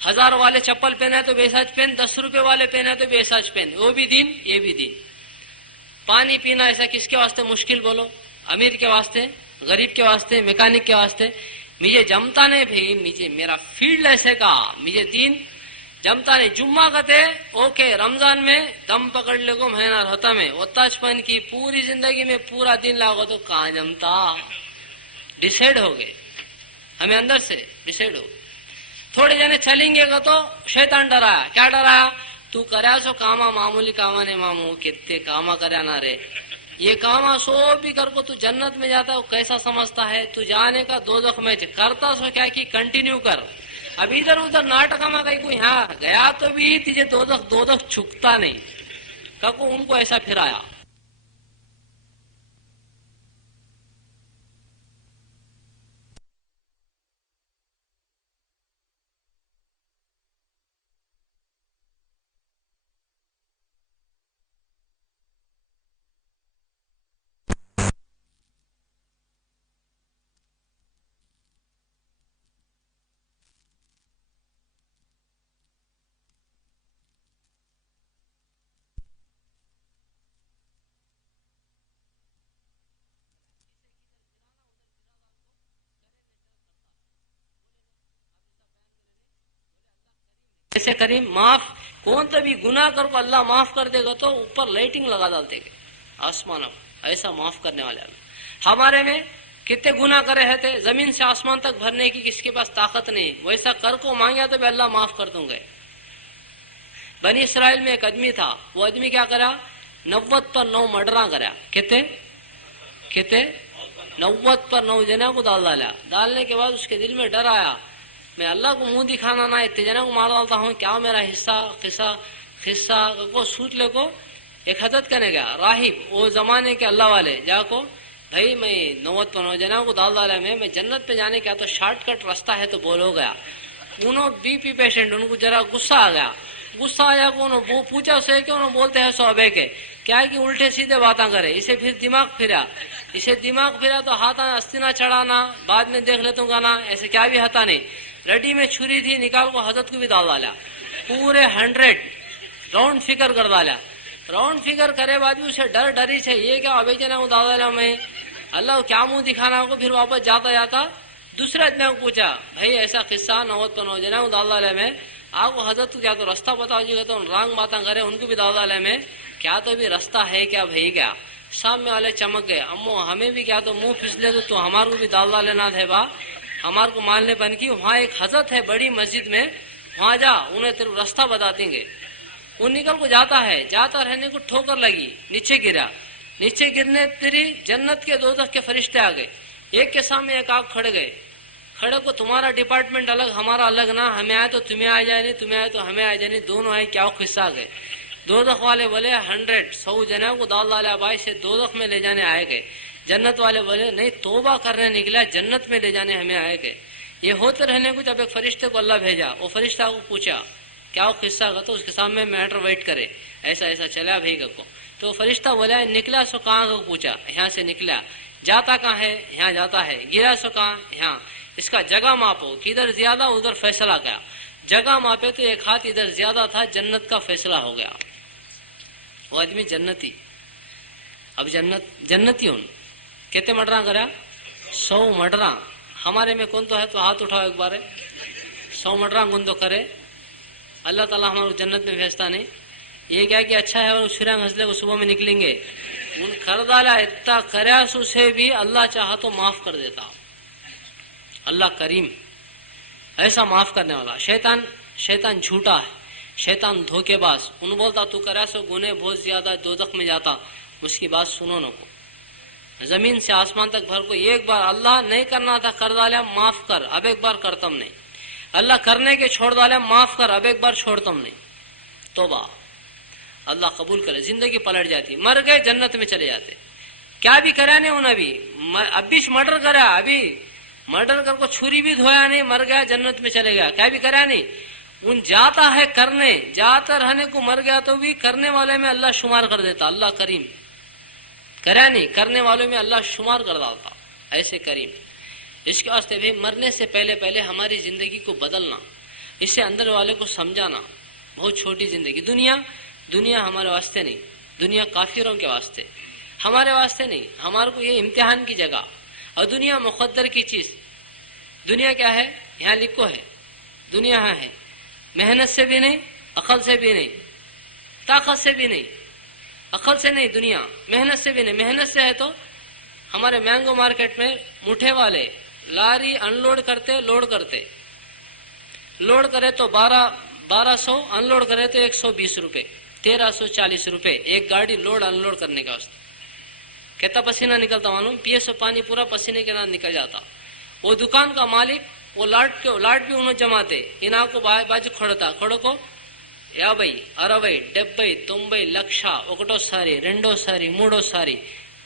1000 والے چپل پہنے تو بے ساج پہن, 10 روپے والے پہنے تو بے ساج پہن, وہ بھی دین یہ بھی دین. پانی پینا ایسا کس کے واسطے مشکل بولو؟ امیر کے واسطے, غریب کے واسطے, میکینک کے واسطے. مجھے جمتا نہیں بھائی, مجھے میرا فیلڈ ایسے کا, مجھے دین جمتا نہیں. جمعہ کہتے اوکے رمضان میں دم پکڑ لے کو مہینہ ہوتا میں اتاچپن کی پوری زندگی میں پورا دن لاگو تو کہاں جمتا. ڈیسائیڈ ہو گئے ہمیں اندر سے ڈیسائیڈ ہو. تھوڑے جنے چلیں گے گا تو شیطان ڈرایا. کیا ڈرایا؟ تو کریا سو کاما معمولی کاما نے مامو کتنے کاما کریا نہ رے, یہ کاما سو بھی کر کو تو جنت میں جاتا ہے. کیسا سمجھتا ہے تو جانے کا دوزخ میں کرتا سو کیا کی کنٹینیو کر. اب ادھر ادھر ناٹک میں کہیں کوئی یہاں گیا تو بھی تجھے دوزخ چھکتا نہیں. ککو ان کو ایسا پھرایا. ایسے کریم معاف کون تو بھی گناہ کر کو اللہ معاف کر دے گا تو اوپر لائٹنگ لگا ڈالتے گے آسمان. ایسا معاف کرنے والے اللہ. ہمارے میں کتنے گناہ کرے رہتے, زمین سے آسمان تک بھرنے کی کس کے پاس طاقت نہیں. ویسا کر کو مانگیا تو بھی اللہ معاف کر دوں گے. بنی اسرائیل میں ایک آدمی تھا, وہ آدمی کیا کرا, 90 پر 9 مرڈراں کرا. کتنے 90 پر 9 جنوں کو ڈال ڈالا. ڈالنے کے بعد اس کے دل میں ڈر آیا, میں اللہ کو منہ دکھانا نہ اتنے جنوں کو مار ڈالتا ہوں, کیا میرا حصہ کو سوٹ لے کو. ایک حضرت کہنے گیا راہب, وہ زمانے کے اللہ والے, جا کو بھائی میں 90 پر 9 جنوں کو ڈال ڈالا, میں جنت پہ جانے کا تو شارٹ کٹ راستہ ہے تو بولو گیا. انہوں بی پی پیشنٹ, ان کو ذرا غصہ آ گیا. غصہ آیا کو انہوں وہ پوچھا اسے کہ انہوں بولتے ہیں صحابہ کے کیا کہ الٹے سیدھے باتاں کرے. اسے پھر دماغ پھرا تو ہاتھ استینا چڑھانا, بعد میں دیکھ لیتا ہوں گانا, ایسے کیا بھی ہتا نہیں. رڈی میں چھری تھی, نکال کو حضرت کو بھی ڈال ڈالا. پورے 100 راؤنڈ فگر کر ڈالا. راؤنڈ فگر کرے بعد بھی اسے ڈری سے یہ کیا ابھی جنا کو ڈال ڈالا میں اللہ کو کیا منہ دکھانا کو. پھر واپس جاتا دوسرے آدمی کو پوچھا بھائی ایسا قصہ 90 پر 9 جنا کو ڈال ڈالا میں, آپ کو حضرت کو کیا تو راستہ بتاؤ جی گا تو رانگ باتیں کرے, ان کو بھی ڈال ڈالا میں کیا تو بھی راستہ ہے کیا بھائی کیا. سامنے والے چمک گئے, امو ہمیں بھی کیا تو منہ پھسلے تو ہمارے کو بھی ڈال ڈالنا تھے با, ہمارے کو ماننے بن کی. وہاں ایک حضرت ہے بڑی مسجد میں, وہاں جا انہیں تیرے راستہ بتا دیں گے. وہ نکل کو جاتا ہے, جاتا رہنے کو ٹھوکر لگی, نیچے گرا. نیچے گرنے تیری جنت کے دوزخ کے فرشتے آ گئے, ایک کے سامنے ایک آپ کھڑے گئے. کھڑے کو تمہارا ڈپارٹمنٹ الگ ہمارا الگ نہ, ہمیں آئے تو تمہیں آ جائے نہیں, تمہیں آئے تو ہمیں آ جائے نہیں, دونوں آئے کیا قصہ آ گئے. دوزخ والے بولے 100 جنوں کو ڈال ڈالا بھائی سے دوزخ میں لے جانے آئے گئے. جنت والے بولے نہیں توبہ کرنے نکلا, جنت میں لے جانے ہمیں آئے گئے. یہ ہوتے رہنے کو جب ایک فرشتے کو اللہ بھیجا, وہ فرشتہ کو پوچھا کیا وہ قصہ کا, تو اس کے سامنے میٹر ویٹ کرے ایسا چلا بھائی کو. تو فرشتہ بولا نکلا سو کہاں کو پوچھا, یہاں سے نکلا. جاتا کہاں ہے, یہاں جاتا ہے. گرا سو کہاں, یہاں. اس کا جگہ ماپو, کدھر زیادہ ادھر فیصلہ کیا. جگہ ماپے تو ایک ہاتھ ادھر زیادہ تھا, جنت کا فیصلہ ہو گیا. وہ آدمی جنتی. اب جنتی ہوں کتنے مرڈراں کرا, 100 مرڈراں. ہمارے میں کون تو ہے تو ہاتھ اٹھاؤ ایک بار. 100 مرڈراں کون تو کرے, اللہ تعالیٰ ہمارے جنت میں بھیجتا نہیں. یہ کیا کہ اچھا ہے اور شرنگ ہنسلے کو صبح میں نکلیں گے. ان کر ڈالا اتنا کریا سو سے بھی اللہ چاہا تو معاف کر دیتا. اللہ کریم ایسا معاف کرنے والا. شیطان جھوٹا ہے, شیطان دھوکے باز. ان بولتا تو کریا سو گنے بہت زیادہ دوزخ میں جاتا, اس کی بات سنو نہ کو. زمین سے آسمان تک بھر کو ایک بار اللہ نہیں کرنا تھا کر ڈالا, معاف کر, اب ایک بار کرتم نہیں. اللہ کرنے کے چھوڑ ڈالا, معاف کر, اب ایک بار چھوڑتم نہیں. توبہ اللہ قبول کرے. زندگی پلٹ جاتی, مر گئے جنت میں چلے جاتے. کیا بھی کرا نہیں انہیں بھی, اب بھی مرڈر کرا, ابھی مرڈر کر کو چھری بھی دھویا نہیں, مر گیا جنت میں چلے گیا. کیا بھی کرا نہیں, ان جاتا ہے کرنے, جاتا رہنے کو مر گیا تو بھی کرنے والے میں اللہ شمار کر دیتا. اللہ کریم کرا نہیں, کرنے والوں میں اللہ شمار کر ڈالتا. ایسے کریم. اس کے واسطے بھی مرنے سے پہلے ہماری زندگی کو بدلنا. اسے اندر والے کو سمجھانا. بہت چھوٹی زندگی. دنیا ہمارے واسطے نہیں, دنیا کافروں کے واسطے, ہمارے واسطے نہیں. ہمارے کو یہ امتحان کی جگہ. اور دنیا مقدر کی چیز. دنیا کیا ہے یہاں لکھو ہے, دنیا یہاں ہے, محنت سے بھی نہیں, عقل سے بھی نہیں, طاقت سے بھی نہیں, عقل سے نہیں دنیا, محنت سے بھی نہیں. محنت سے ہے تو ہمارے مینگو مارکیٹ میں مٹھے والے لاری ان لوڈ کرتے, لوڈ کرے تو 1200, ان لوڈ کرے تو 120 روپے, 1340 روپے ایک گاڑی لوڈ ان لوڈ کرنے کا. کتنا پسینہ نکلتا معلوم, پیے سو پانی پورا پسینے کے نام نکل جاتا. وہ دکان کا مالک وہ لاٹ بھی انہوں جماتے, انہاں کو باجو کھڑو کو یا بھائی 60, 70, 90 لಕ್ಷ ఒకటో సారి రెండో సారి మూడో సారి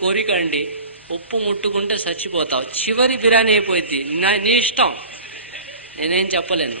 కోరిక అండి, ఉప్పు ముట్టుకుంటే చచ్చిపోతావు, చివరి బిర్యానీ అయిపోయింది, నీ ఇష్టం, నేనేం చెప్పలేను।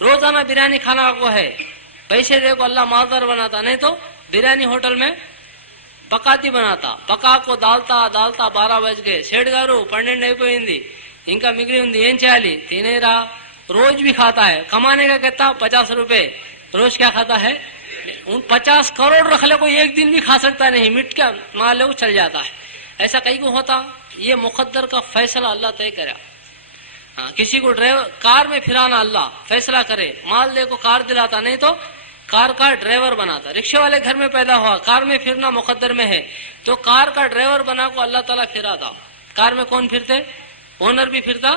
روزانہ بریانی کھانا کو ہے، پیسے دے کو اللہ مالدار بناتا، نہیں تو بریانی ہوٹل میں پکاتی بناتا، پکا کو ڈالتا 12 بج گئے، سیٹ گارو 12 అయిపోయింది ఇంకా మిగిలి ఉంది ఏం చేయాలి తినేరా. روز بھی کھاتا ہے، کمانے کا کہتا 50 روپے روز کیا کھاتا ہے، 50 کروڑ رکھ لے کوئی ایک دن بھی کھا سکتا نہیں، مٹ کا مال لے وہ چل جاتا ہے. ایسا کئی کو ہوتا، یہ مقدر کا فیصلہ اللہ طے کرا. کسی کو ڈرائیور کار میں پھرانا اللہ فیصلہ کرے، مال دے کو کار دلاتا، نہیں تو کار کا ڈرائیور بناتا. رکشے والے گھر میں پیدا ہوا، کار میں پھرنا مقدر میں ہے، تو کار کا ڈرائیور بنا کو اللہ تعالیٰ پھراتا. کار میں کون پھرتے، اونر بھی پھرتا،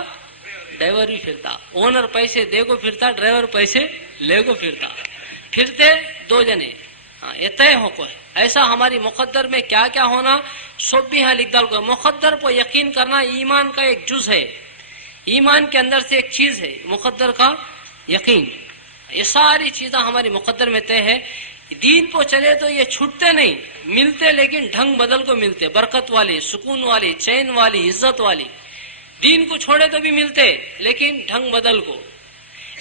ڈرائیور بھی پھرتا. اونر پیسے دے کو پھرتا، ڈرائیور پیسے لے کو پھرتا، پھرتے دو جنے. یہ طے ہو کو ہے. ایسا ہماری مقدر میں کیا کیا ہونا سب بھی یہاں لکھ ڈال کو. مقدر کو یقین کرنا ایمان کا ایک جز ہے، ایمان کے اندر سے ایک چیز ہے مقدر کا یقین. یہ ساری چیزیں ہماری مقدر میں طے ہے. دین کو چلے تو یہ چھوٹتے نہیں، ملتے لیکن ڈھنگ بدل کو ملتے، برکت والی، سکون والی، چین والی، عزت والی. دین کو چھوڑے تو بھی ملتے لیکن ڈھنگ بدل کو.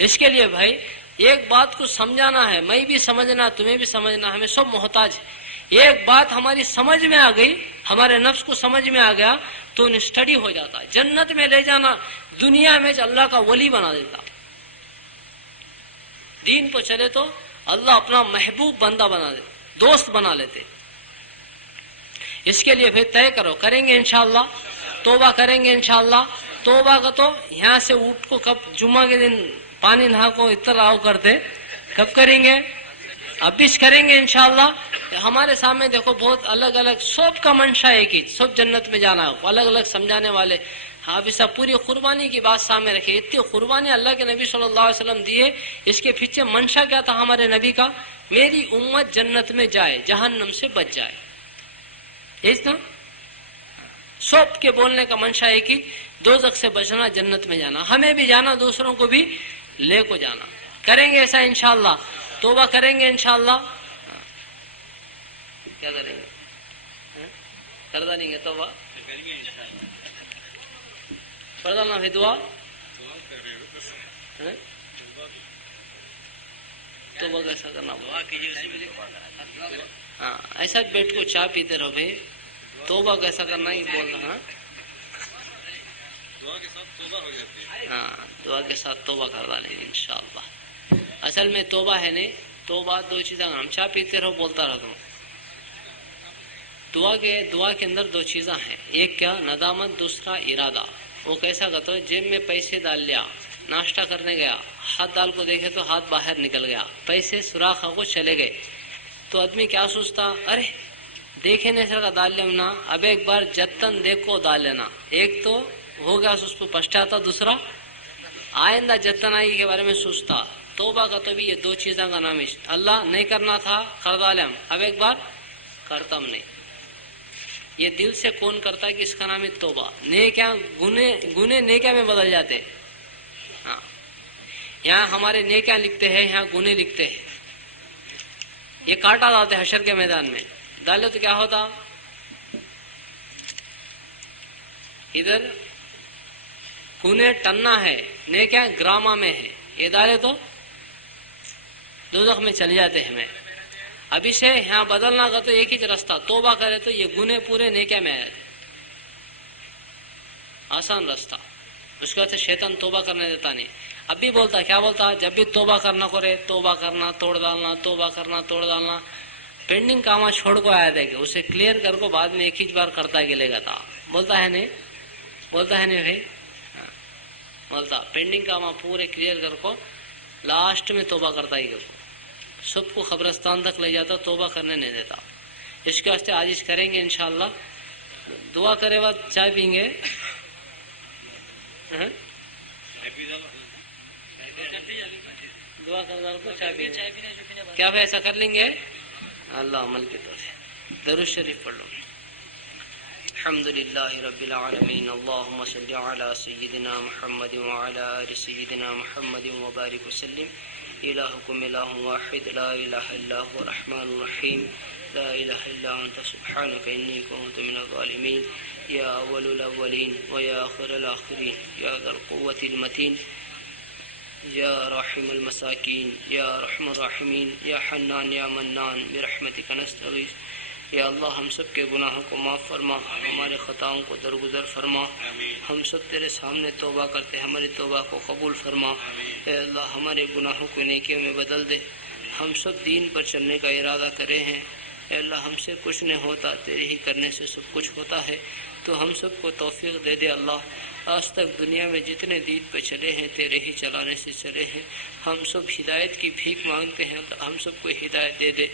اس کے لیے بھائی ایک بات کو سمجھانا ہے، میں بھی سمجھنا، تمہیں بھی سمجھنا، ہمیں سب محتاج. ایک بات ہماری سمجھ میں آ گئی، ہمارے نفس کو سمجھ میں آ گیا تو اسٹڈی ہو جاتا. جنت میں لے جانا، دنیا میں اللہ کا ولی بنا دیتا. دین کو چلے تو اللہ اپنا محبوب بندہ بنا دیتا، دوست بنا لیتے. اس کے لیے پھر طے کرو، کریں گے انشاءاللہ، توبہ کریں گے انشاءاللہ. توبہ کا تو یہاں سے اٹھ کو کب جمعہ کے دن پانی نہا کو اتر آؤ کرتے، کب کریں گے، اب بھی کریں گے انشاءاللہ. ہمارے سامنے دیکھو بہت الگ الگ، سب کا منشا ایک ہی، سب جنت میں جانا ہے، الگ الگ سمجھانے والے. ہاں بھی سب پوری قربانی کی بات سامنے رکھے. اتنی قربانی اللہ کے نبی صلی اللہ علیہ وسلم دیے، اس کے پیچھے منشا کیا تھا ہمارے نبی کا، میری امت جنت میں جائے، جہنم سے بچ جائے. نا سب کے بولنے کا منشا ہے کہ دوزخ سے بچنا، جنت میں جانا، ہمیں بھی جانا، دوسروں کو بھی لے کو جانا. کریں گے ایسا انشاءاللہ، توبہ کریں گے انشاءاللہ. کیا کریں گے، کر ڈالیں گے توبہ، پڑھ ڈالنا پھر دعا. توبہ کیسا کرنا، ہاں ایسا بیٹھ کو چائے پیتے رہو بھائی. توبہ کیسا کرنا ہی بول رہا. ہاں دعا کے ساتھ توبہ کر ڈالیں گے انشاءاللہ. اصل میں توبہ ہے نہیں، توبہ دو چیزیں، ہم چائے پیتے رہو بولتا رہتا ہوں. دعا کے اندر دو چیزیں ہیں، ایک کیا ندامت، دوسرا ارادہ. وہ کیسا کرتا ہے، جیب میں پیسے ڈال لیا، ناشتہ کرنے گیا، ہاتھ ڈال کو دیکھے تو ہاتھ باہر نکل گیا، پیسے سوراخ کو چلے گئے، تو آدمی کیا سوچتا، ارے دیکھے نہیں سر کا ڈال لینا، اب ایک بار جتن دیکھ کو ڈال لینا. ایک تو ہو گیا اس کو پچھتاتا، دوسرا آئندہ جتن آئی کے بارے میں سوچتا. توبہ کا تو بھی یہ دو چیزوں کا نام ہے، اللہ نہیں کرنا تھا کر ڈالم، اب ایک بار کرتا ہم نہیں. یہ دل سے کون کرتا ہے کہ اس کا نام ہے توبہ. نیکیاں گنے نیکیاں میں بدل جاتے. ہاں یہاں ہمارے نیکیاں لکھتے ہیں، یہاں گنے لکھتے ہیں. یہ کاٹا ڈالتے حشر کے میدان میں، ڈالے تو کیا ہوتا، ادھر گنے ٹنا ہے، نیکیاں گراما میں ہے، یہ ڈالے تو دوزخ میں چل جاتے ہیں. ہمیں ابھی سے یہاں بدلنا کا تو ایک ہی راستہ، توبہ کرے تو یہ گنے پورے نیکیاں میں آ جاتے. آسان راستہ. اس کے بعد شیطان توبہ کرنے دیتا نہیں. اب بھی بولتا، کیا بولتا، جب بھی توبہ کرنا کرے، توبہ کرنا توڑ ڈالنا، توبہ کرنا توڑ ڈالنا. پینڈنگ کام چھوڑ کو آیا تھا کہ اسے کلیئر کر کو بعد میں ایک ہی بار کرتا کے لے گا تھا. بولتا ہے نہیں، بولتا ہے نہیں بھائی، بولتا پینڈنگ کام پورے کلیئر کر کو لاسٹ میں توبہ کرتا ہی کر کو سب کو قبرستان تک لے جاتا، توبہ کرنے نہیں دیتا. اس کے واسطے آج کریں گے انشاءاللہ. دعا کرے بعد چائے پئیں گے. دعا کر کو چائے پئیں گے. کیا بھائی ایسا کر لیں گے؟ اللہ عمل کی طرف. درود شریف پڑھ لو. الحمد للہ رب العالمین. اللہم صلی علی سیدنا محمد وعلی آل سیدنا محمد وبارک وسلم. الہکم الہ واحد لا الہ الا هو الرحمن الرحیم. لا الہ الا انت سبحانک انی کنت من الظالمین. یا اول الاولین و یا آخر الاخرین یا ذا القوة المتین. یا راحم المساکین یا رحم الراحمین یا حنان یا منان برحمتک نستغیث۔ یا اللہ ہم سب کے گناہوں کو معاف فرما، ہمارے خطاؤں کو درگزر فرما۔ ہم سب تیرے سامنے توبہ کرتے، ہماری توبہ کو قبول فرما۔ اے اللہ ہمارے گناہوں کو نیکیوں میں بدل دے۔ ہم سب دین پر چلنے کا ارادہ کرے ہیں، اے اللہ ہم سے کچھ نہیں ہوتا، تیرے ہی کرنے سے سب کچھ ہوتا ہے، تو ہم سب کو توفیق دے دے اللہ۔ آج تک دنیا میں جتنے دین پہ چلے ہیں تیرے ہی چلانے سے چلے ہیں، ہم سب ہدایت کی بھیک مانگتے ہیں، اللہ ہم سب کو ہدایت دے دے۔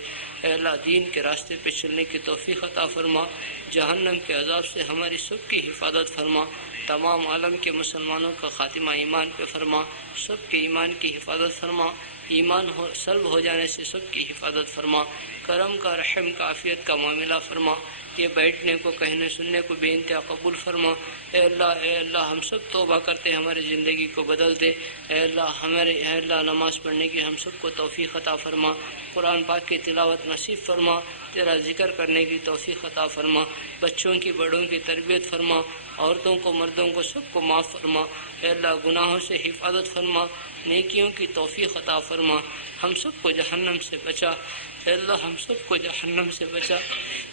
اے اللہ دین کے راستے پہ چلنے کی توفیق عطا فرما، جہنم کے عذاب سے ہماری سب کی حفاظت فرما، تمام عالم کے مسلمانوں کا خاتمہ ایمان پہ فرما، سب کے ایمان کی حفاظت فرما، ایمان سلب ہو جانے سے سب کی حفاظت فرما، کرم کا رحم کا عافیت کا معاملہ فرما، یہ بیٹھنے کو کہنے سننے کو بے انتہا قبول فرما۔ اے اللہ ہم سب توبہ کرتے ہماری زندگی کو بدل دے۔ اے اللہ نماز پڑھنے کی ہم سب کو توفیق عطا فرما، قرآن پاک کی تلاوت نصیب فرما، تیرا ذکر کرنے کی توفیق عطا فرما، بچوں کی بڑوں کی تربیت فرما، عورتوں کو مردوں کو سب کو معاف فرما۔ اے اللہ گناہوں سے حفاظت فرما، نیکیوں کی توفیق عطا فرما، ہم سب کو جہنم سے بچا۔ اے اللہ ہم سب کو جہنم سے بچا،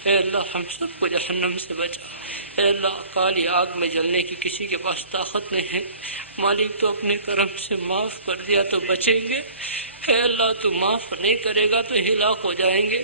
اے اللہ ہم سب کو جہنم سے بچا۔ اے اللہ کالی آگ میں جلنے کی کسی کے پاس طاقت نہیں ہے، مالک تو اپنے کرم سے معاف کر دیا تو بچیں گے، اے اللہ تو معاف نہیں کرے گا تو ہلاک ہو جائیں گے۔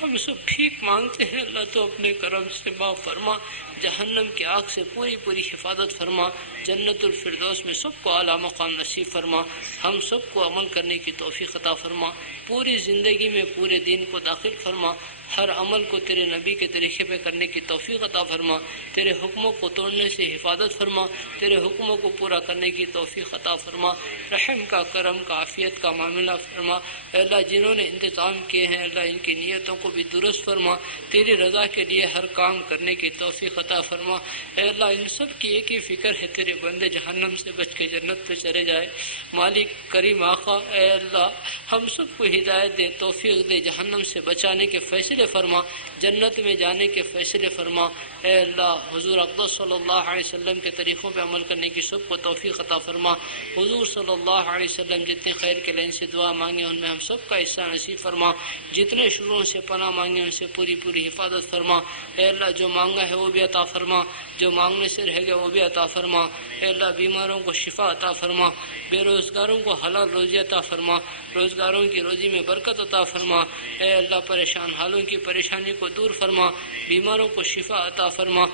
ہم سب بھیک مانگتے ہیں، اللہ تو اپنے کرم سے معاف فرما، جہنم کی آگ سے پوری حفاظت فرما، جنت الفردوس میں سب کو اعلیٰ مقام نصیب فرما، ہم سب کو عمل کرنے کی توفیق عطا فرما، پوری زندگی میں پورے دین کو داخل فرما، ہر عمل کو تیرے نبی کے طریقے پہ کرنے کی توفیق عطا فرما، تیرے حکموں کو توڑنے سے حفاظت فرما، تیرے حکموں کو پورا کرنے کی توفیق عطا فرما، رحم کا کرم کا عافیت کا معاملہ فرما۔ اے اللہ جنہوں نے انتظام کیے ہیں اللہ ان کی نیتوں کو بھی درست فرما، تیری رضا کے لیے ہر کام کرنے کی توفیق عطا فرما۔ اے اللہ ان سب کی ایک ہی فکر ہے تیرے بندے جہنم سے بچ کے جنت پہ چلے جائے، مالک کریم آقا اے اللہ ہم سب کو ہدایت دے، توفیق دے، جہنم سے بچانے کے فیصلے فرما، جنت میں جانے کے فیصلے فرما۔ اے اللہ حضور اقدس صلی اللہ علیہ وسلم کے طریقوں پہ عمل کرنے کی سب کو توفیق عطا فرما، حضور صلی اللہ علیہ وسلم جتنے خیر کے لین سے دعا مانگے ان میں ہم سب کا حصہ نصیب فرما، جتنے شروں سے پناہ مانگے ان سے پوری حفاظت فرما۔ اے اللہ جو مانگا ہے وہ بھی عطا فرما، جو مانگنے سے رہ گیا وہ بھی عطا فرما۔ اے اللہ بیماروں کو شفا عطا فرما، بے روزگاروں کو حلال روزی عطا فرما، روزگاروں کی روزی میں برکت عطا فرما۔ اے اللہ پریشان حالوں کی پریشانی کو دور فرما، بیماروں کو شفا عطا فرما،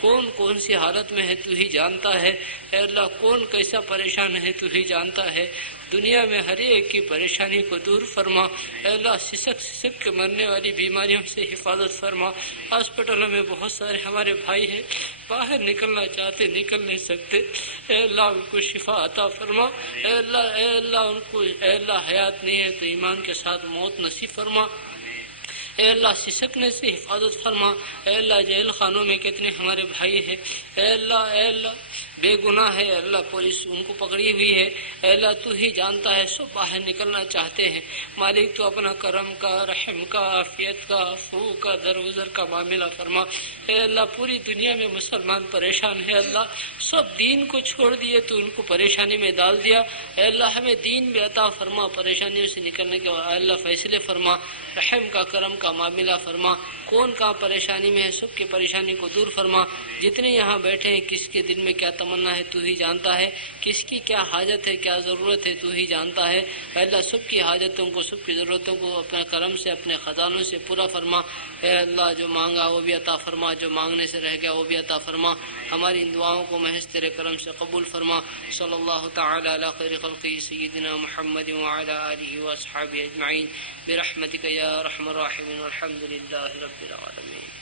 کون سی حالت میں ہے تو ہی جانتا ہے، اے اللہ کون کیسا پریشان ہے تو ہی جانتا ہے، دنیا میں ہر ایک کی پریشانی کو دور فرما۔ اے اللہ سسک کے مرنے والی بیماریوں سے حفاظت فرما، ہاسپٹلوں میں بہت سارے ہمارے بھائی ہیں باہر نکلنا چاہتے نکل نہیں سکتے، اے اللہ ان کو شفا عطا فرما۔ اے اللہ ان کو اے اللہ حیات نہیں ہے تو ایمان کے ساتھ موت نصیب فرما۔ اے اللہ سسکنے سے حفاظت فرما۔ اے اللہ جیل خانوں میں کتنے ہمارے بھائی ہیں، اے اللہ بے گناہ ہے، اللہ پولیس ان کو پکڑی ہوئی ہے، اے اللہ تو ہی جانتا ہے، سب باہر نکلنا چاہتے ہیں، مالک تو اپنا کرم کا رحم کا عافیت کا عفو کا درگزر کا معاملہ فرما۔ اے اللہ پوری دنیا میں مسلمان پریشان ہے، اللہ سب دین کو چھوڑ دیے تو ان کو پریشانی میں ڈال دیا، اے اللہ ہمیں دین بھی عطا فرما، پریشانیوں سے نکلنے کے اے اللہ فیصلے فرما، رحم کا کرم کا معاملہ فرما، کون کہاں پریشانی میں ہے سب کی پریشانی کو دور فرما، جتنے یہاں بیٹھے ہیں کس کے دل میں کیا تمنا ہے تو ہی جانتا ہے، کس کی کیا حاجت ہے کیا ضرورت ہے تو ہی جانتا ہے، اے اللہ سب کی حاجتوں کو سب کی ضرورتوں کو اپنے کرم سے اپنے خزانوں سے پورا فرما۔ اے اللہ جو مانگا وہ بھی عطا فرما، جو مانگنے سے رہ گیا وہ بھی عطا فرما، ہماری ان دعاؤں کو محض تیرے کرم سے قبول فرما۔ صلی اللہ تعالی علی خیر خلقہ سیدنا محمد وعلی آلہ واصحابہ اجمعین برحمتک یا ارحم الراحمین والحمد للہ رب العالمین۔